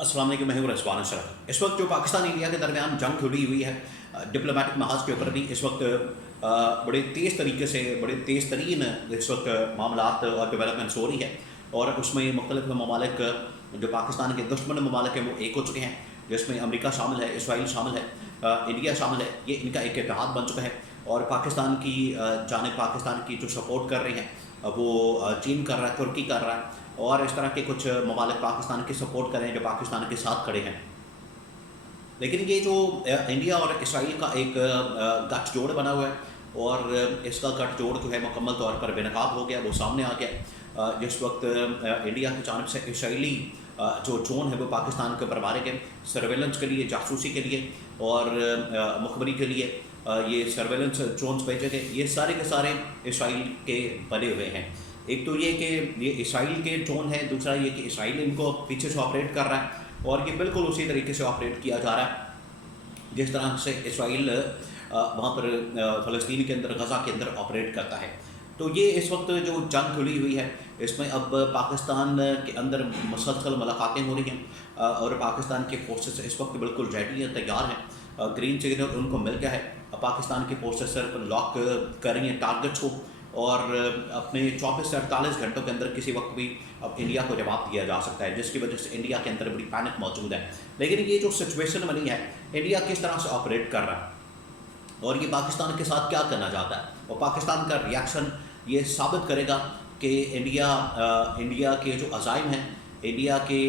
अस्सलाम वालेकुम, मैं हूं रिजवान अशरफ। इस वक्त जो पाकिस्तान इंडिया के दरमियान जंग खुली हुई है, डिप्लोमेटिक महाज के ऊपर भी इस वक्त बड़े तेज़ तरीके से बड़े तेज़ तरीन इस वक्त मामलात और डेवलपमेंट्स हो रही है। और उसमें मुख्तलिफ ममालिक जो पाकिस्तान के दुश्मन ममालिक हैं वो एक हो चुके हैं, जिसमें अमेरिका शामिल है, इसराइल शामिल है, इंडिया शामिल है। ये इनका एक इत्तेहाद बन चुका है और पाकिस्तान की जानिब पाकिस्तान की जो सपोर्ट कर रहे हैं वो चीन कर रहा है, तुर्की कर रहा है और इस तरह के कुछ ममालिक पाकिस्तान की सपोर्ट करें जो पाकिस्तान के साथ खड़े हैं। लेकिन ये जो इंडिया और इसराइल का एक गठजोड़ बना हुआ है और इसका गठजोड़ जो है मुकम्मल तौर पर बेनकाब हो गया, वो सामने आ गया। जिस वक्त इंडिया की जानिब से इसराइली जो ड्रोन है वो पाकिस्तान के ऊपर मारे गए सर्वेलेंस के लिए, जासूसी के लिए और मुखबरी के लिए ये सर्वेलेंस ड्रोन्स भेजे गए। ये सारे के सारे इसराइल के बने हुए हैं। एक तो ये कि ये इसराइल के ड्रोन है, दूसरा ये कि इसराइल इनको पीछे से ऑपरेट कर रहा है और ये बिल्कुल उसी तरीके से ऑपरेट किया जा रहा है जिस तरह से इसराइल वहाँ पर फ़लस्तीन के अंदर, गज़ा के अंदर ऑपरेट करता है। तो ये इस वक्त जो जंग खुली हुई है इसमें अब पाकिस्तान के अंदर मुसलसल मुलाकातें हो रही हैं और पाकिस्तान के फोर्सेस इस वक्त बिल्कुल रेडी हैं, तैयार हैं। ग्रीन सिग्नल उनको मिल गया है। पाकिस्तान के फोर्सेस सिर्फ लॉक कर रही हैं टारगेट्स को और अपने 24 से 48 घंटों के अंदर किसी वक्त भी अब इंडिया को जवाब दिया जा सकता है, जिसकी वजह से इंडिया के अंदर बड़ी पैनिक मौजूद है। लेकिन ये जो सिचुएशन बनी है, इंडिया किस तरह से ऑपरेट कर रहा है और ये पाकिस्तान के साथ क्या करना चाहता है और पाकिस्तान का रिएक्शन ये साबित करेगा कि इंडिया के जो अज़ाइम हैं, इंडिया के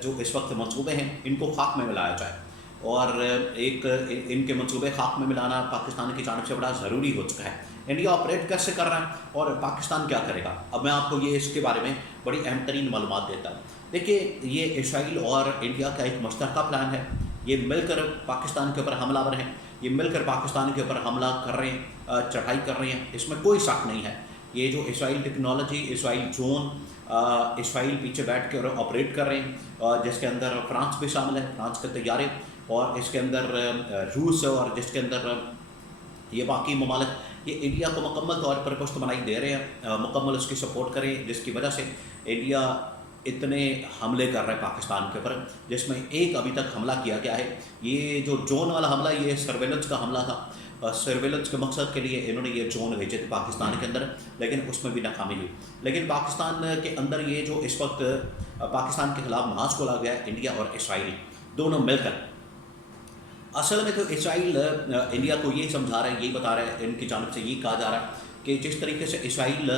जो इस वक्त मंसूबे हैं, इनको खाक में मिलाया जाए। और एक इनके मंसूबे खाक में मिलाना पाकिस्तान की जानिब से बड़ा ज़रूरी हो चुका है। इंडिया ऑपरेट कैसे कर रहा है और पाकिस्तान क्या करेगा, अब मैं आपको ये इसके बारे में बड़ी अहम तरीन मालूमात देता हूँ। देखिए, ये इसराइल और इंडिया का एक मुश्तरका प्लान है। ये मिलकर पाकिस्तान के ऊपर हमलावर हैं, ये मिलकर पाकिस्तान के ऊपर हमला कर रहे हैं, चढ़ाई कर रहे हैं, इसमें कोई शक नहीं है। ये जो Israel technology, Israel drone, Israel पीछे बैठ कर ऑपरेट कर रहे हैं जिसके अंदर फ्रांस भी शामिल है, फ्रांस के तैयारे, और इसके अंदर रूस और जिसके अंदर ये बाकी ममालिक, ये इंडिया को मुकम्मल तौर पर पुश्त बनाई दे रहे हैं, मुकम्मल उसकी सपोर्ट करें, जिसकी वजह से इंडिया इतने हमले कर रहा है पाकिस्तान के ऊपर, जिसमें एक अभी तक हमला किया गया है। ये जो ड्रोन वाला हमला, ये सर्वेलेंस का हमला था। सर्वेलेंस के मकसद के लिए इन्होंने ये ड्रोन भेजे थे पाकिस्तान के अंदर, लेकिन उसमें भी नाकामी हुई। लेकिन पाकिस्तान के अंदर ये जो इस वक्त पाकिस्तान के खिलाफ महाज खोला गया है, इंडिया और इसराइल दोनों मिलकर, असल में तो इसराइल इंडिया को ये समझा रहा है, यही बता रहा है, इनकी जानिब से ये कहा जा रहा है कि जिस तरीके से इसराइल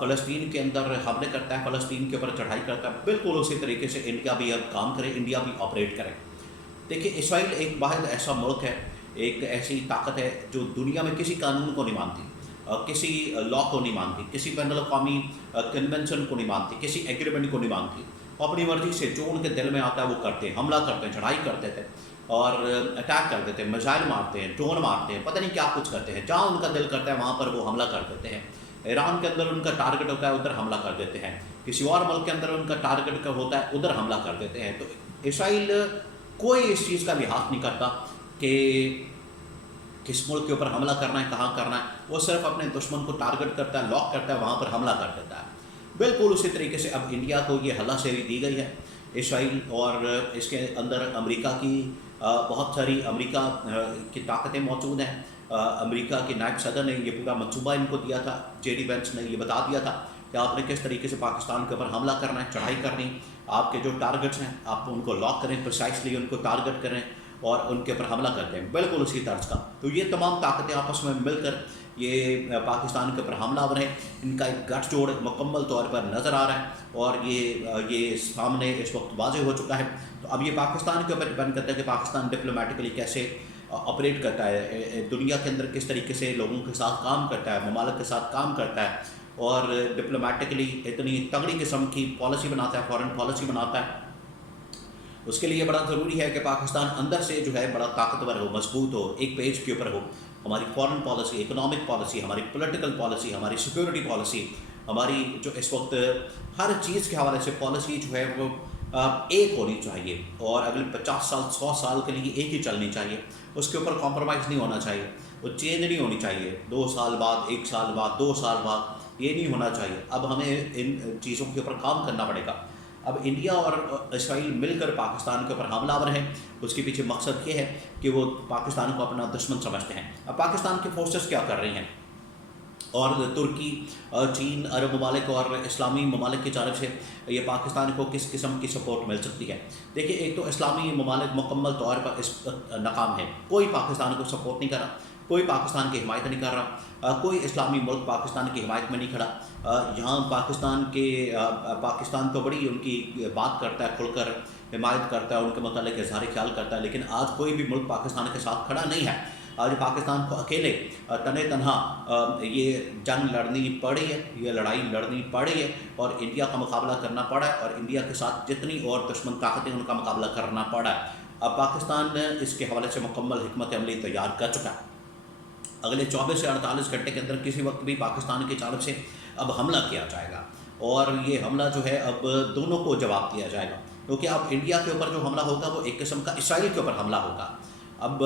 फ़लस्तीन के अंदर हमले करता है, फ़लस्तीन के ऊपर चढ़ाई करता है, बिल्कुल उसी तरीके से इंडिया भी अब काम करे, इंडिया भी ऑपरेट करे। देखिए, इसराइल एक वाहिद ऐसा मुल्क है, एक ऐसी ताकत है जो दुनिया में किसी कानून को नहीं मानती, किसी लॉ को नहीं मानती, किसी बैनुल अक़वामी कन्वेंशन को नहीं मानती, किसी एग्रीमेंट को नहीं मानती। अपनी मर्ज़ी से जो उनके दिल में आता है वो करते हैं, हमला करते हैं, चढ़ाई करते थे और अटैक कर देते हैं, मिसाइल मारते हैं, ड्रोन मारते हैं, पता नहीं क्या कुछ करते हैं। जहाँ उनका दिल करता है वहाँ पर वो हमला कर देते हैं। ईरान के अंदर उनका टारगेट होता है, उधर हमला कर देते हैं। किसी और मुल्क के अंदर उनका टारगेट होता है, उधर हमला कर देते हैं। तो इसराइल कोई इस चीज़ का लिहाज नहीं करता कि किस मुल्क के ऊपर हमला करना है, कहाँ करना है। वो सिर्फ अपने दुश्मन को टारगेट करता है, लॉक करता है, वहाँ पर हमला कर देता है। बिल्कुल उसी तरीके से अब इंडिया को ये हल्लाशेरी दी गई है। इसराइल और इसके अंदर अमेरिका की बहुत सारी अमेरिका की ताकतें मौजूद हैं। अमेरिका के नायब सदर ने ये पूरा मंसूबा इनको दिया था, जेडी वेंस ने ये बता दिया था कि आपने किस तरीके से पाकिस्तान के ऊपर हमला करना है, चढ़ाई करनी, आपके जो टारगेट्स हैं आप उनको लॉक करें, प्रिसाइसली उनको टारगेट करें और उनके ऊपर हमला करते हैं, बिल्कुल उसी तर्ज का। तो ये तमाम ताकतें आपस में मिलकर ये पाकिस्तान के ऊपर हमलावर हैं। इनका एक गठजोड़ मुकम्मल तौर पर नज़र आ रहा है और ये सामने इस वक्त वाज़ेह हो चुका है। तो अब ये पाकिस्तान के ऊपर डिपेंड करता है कि पाकिस्तान डिप्लोमेटिकली कैसे ऑपरेट करता है, दुनिया के अंदर किस तरीके से लोगों के साथ काम करता है, ममालिक के साथ काम करता है और डिप्लोमेटिकली इतनी तगड़ी किस्म की पॉलिसी बनाता है, फॉरेन पॉलिसी बनाता है। उसके लिए बड़ा ज़रूरी है कि पाकिस्तान अंदर से जो है बड़ा ताकतवर हो, मजबूत हो, एक पेज के ऊपर हो। हमारी फॉरेन पॉलिसी, इकोनॉमिक पॉलिसी, हमारी पॉलिटिकल पॉलिसी, हमारी सिक्योरिटी पॉलिसी, हमारी जो इस वक्त हर चीज़ के हवाले से पॉलिसी जो है वो एक होनी चाहिए और अगले 50 साल 100 साल के लिए एक ही चलनी चाहिए। उसके ऊपर कॉम्प्रोमाइज़ नहीं होना चाहिए, वो चेंज नहीं होनी चाहिए 2 साल बाद, 1 साल बाद, 2 साल बाद, ये नहीं होना चाहिए। अब हमें इन चीज़ों के ऊपर काम करना पड़ेगा। اب انڈیا اور اسرائیل مل کر پاکستان کے اوپر حملہ آور ہیں. اس کے پیچھے مقصد یہ ہے کہ وہ پاکستان کو اپنا دشمن سمجھتے ہیں. اب پاکستان کی فورسز کیا کر رہی ہیں, اور ترکی, چین, عرب ممالک اور اسلامی ممالک کی جانب سے یہ پاکستان کو کس قسم کی سپورٹ مل سکتی ہے. دیکھیے, ایک تو اسلامی ممالک مکمل طور پر اس ناکام ہے. کوئی پاکستان کو سپورٹ نہیں کر رہا, کوئی پاکستان کی حمایت نہیں کر رہا, کوئی اسلامی ملک پاکستان کی حمایت میں نہیں کھڑا. یہاں پاکستان تو بڑی ان کی بات کرتا ہے, کھل کر حمایت کرتا ہے, ان کے متعلق اظہار خیال کرتا ہے, لیکن آج کوئی بھی ملک پاکستان کے ساتھ کھڑا نہیں ہے. آج پاکستان کو اکیلے تنے تنہا یہ جنگ لڑنی پڑی ہے, یہ لڑائی لڑنی پڑی ہے, اور انڈیا کا مقابلہ کرنا پڑا ہے, اور انڈیا کے ساتھ جتنی اور دشمن طاقتیں ان کا مقابلہ کرنا پڑا ہے. اب پاکستان اس کے حوالے سے مکمل حکمت عملی تیار کر چکا ہے. اگلے 24 سے 48 گھنٹے کے اندر کسی وقت بھی پاکستان کی جانب سے اب حملہ کیا جائے گا, اور یہ حملہ جو ہے اب دونوں کو جواب دیا جائے گا, کیونکہ اب انڈیا کے اوپر جو حملہ ہوگا وہ ایک قسم کا اسرائیل کے اوپر حملہ ہوگا. اب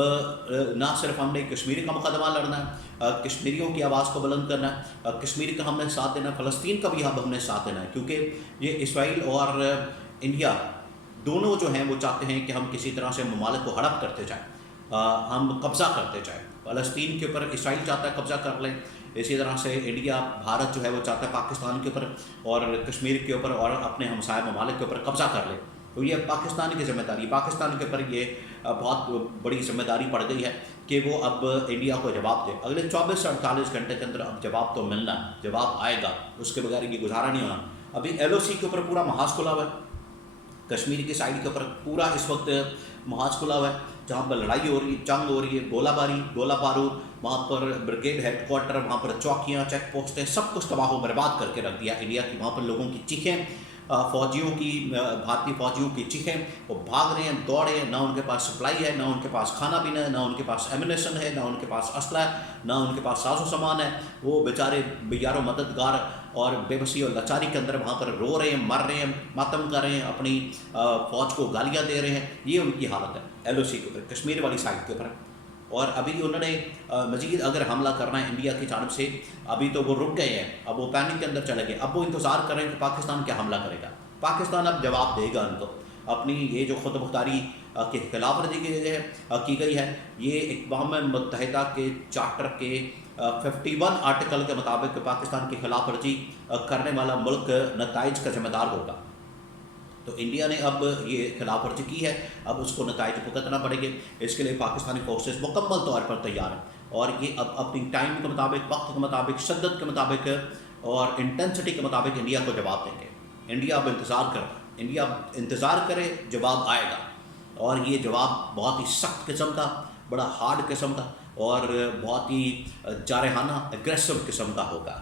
نہ صرف ہم نے کشمیر کا مقدمہ لڑنا ہے, کشمیریوں کی آواز کو بلند کرنا ہے, کشمیر کا ہم نے ساتھ دینا ہے, فلسطین کا بھی اب ہم نے ساتھ دینا ہے, کیونکہ یہ اسرائیل اور انڈیا دونوں جو ہیں وہ چاہتے ہیں کہ ہم کسی طرح سے ممالک کو ہڑپ کرتے جائیں, ہم قبضہ کرتے جائیں. فلسطین کے اوپر اسرائیل چاہتا ہے قبضہ کر لیں, اسی طرح سے انڈیا, بھارت جو ہے وہ چاہتا ہے پاکستان کے اوپر اور کشمیر کے اوپر اور اپنے ہمسائے ممالک کے اوپر قبضہ کر لے. تو یہ پاکستان کی ذمہ داری, پاکستان کے اوپر یہ بہت بڑی ذمہ داری پڑ گئی ہے کہ وہ اب انڈیا کو جواب دے. اگلے 24 سے 48 گھنٹے کے اندر اب جواب تو ملنا ہے, جواب آئے گا, اس کے بغیر یہ گزارا نہیں ہونا. ابھی LOC کے اوپر پورا محاذ کھلا ہوا ہے, کشمیر کی سائڈ کے اوپر پورا اس وقت محاذ کھلا ہوا ہے, جہاں پر لڑائی ہو رہی ہے, جنگ ہو رہی ہے, گولہ باری, گولہ بارود, وہاں پر بریگیڈ ہیڈ کوارٹر, وہاں پر چوکیاں, چیک پوسٹیں, سب کچھ تباہ و برباد کر کے رکھ دیا انڈیا کی. وہاں پر لوگوں کی چیخیں, فوجیوں کی, بھارتی فوجیوں کی چیخیں, وہ بھاگ رہے ہیں, دوڑ رہے ہیں, نہ ان کے پاس سپلائی ہے, نہ ان کے پاس کھانا پینا ہے, نہ ان کے پاس ایمونیشن ہے, نہ ان کے پاس اسلحہ ہے, نہ ان کے پاس ساز و سامان ہے. وہ بیچارے بیار و مددگار اور بے بسی اور لاچاری کے اندر وہاں پر رو رہے ہیں, مر رہے ہیں, ماتم کر رہے ہیں, اپنی فوج کو گالیاں دے رہے ہیں. یہ ان کی حالت ہے LOC کے اوپر, کشمیر والی سائڈ کے اوپر. اور ابھی انہوں نے مزید اگر حملہ کرنا ہے انڈیا کی جانب سے, ابھی تو وہ رک گئے ہیں, اب وہ پینک کے اندر چلے گئے. اب وہ انتظار کر رہے ہیں کہ پاکستان کیا حملہ کرے گا. پاکستان اب جواب دے گا ان کو. اپنی یہ جو خود مختاری کی خلاف ورزی کی گئی ہے, یہ اقوام متحدہ کے چارٹر کے 51 آرٹیکل کے مطابق پاکستان کی خلاف ورزی کرنے والا ملک نتائج کا ذمہ دار ہوگا. تو انڈیا نے اب یہ خلاف ورزی کی ہے, اب اس کو نتائج بھگتنا پڑے گے. اس کے لیے پاکستانی فورسز مکمل طور پر تیار ہیں, اور یہ اب اپنی ٹائم کے مطابق, وقت کے مطابق, شدت کے مطابق اور انٹینسٹی کے مطابق انڈیا کو جواب دیں گے. انڈیا اب انتظار کرے, جواب آئے گا, اور یہ جواب بہت ہی سخت قسم کا, بڑا ہارڈ قسم کا, اور بہت ہی جارحانہ, اگریسو قسم کا ہوگا.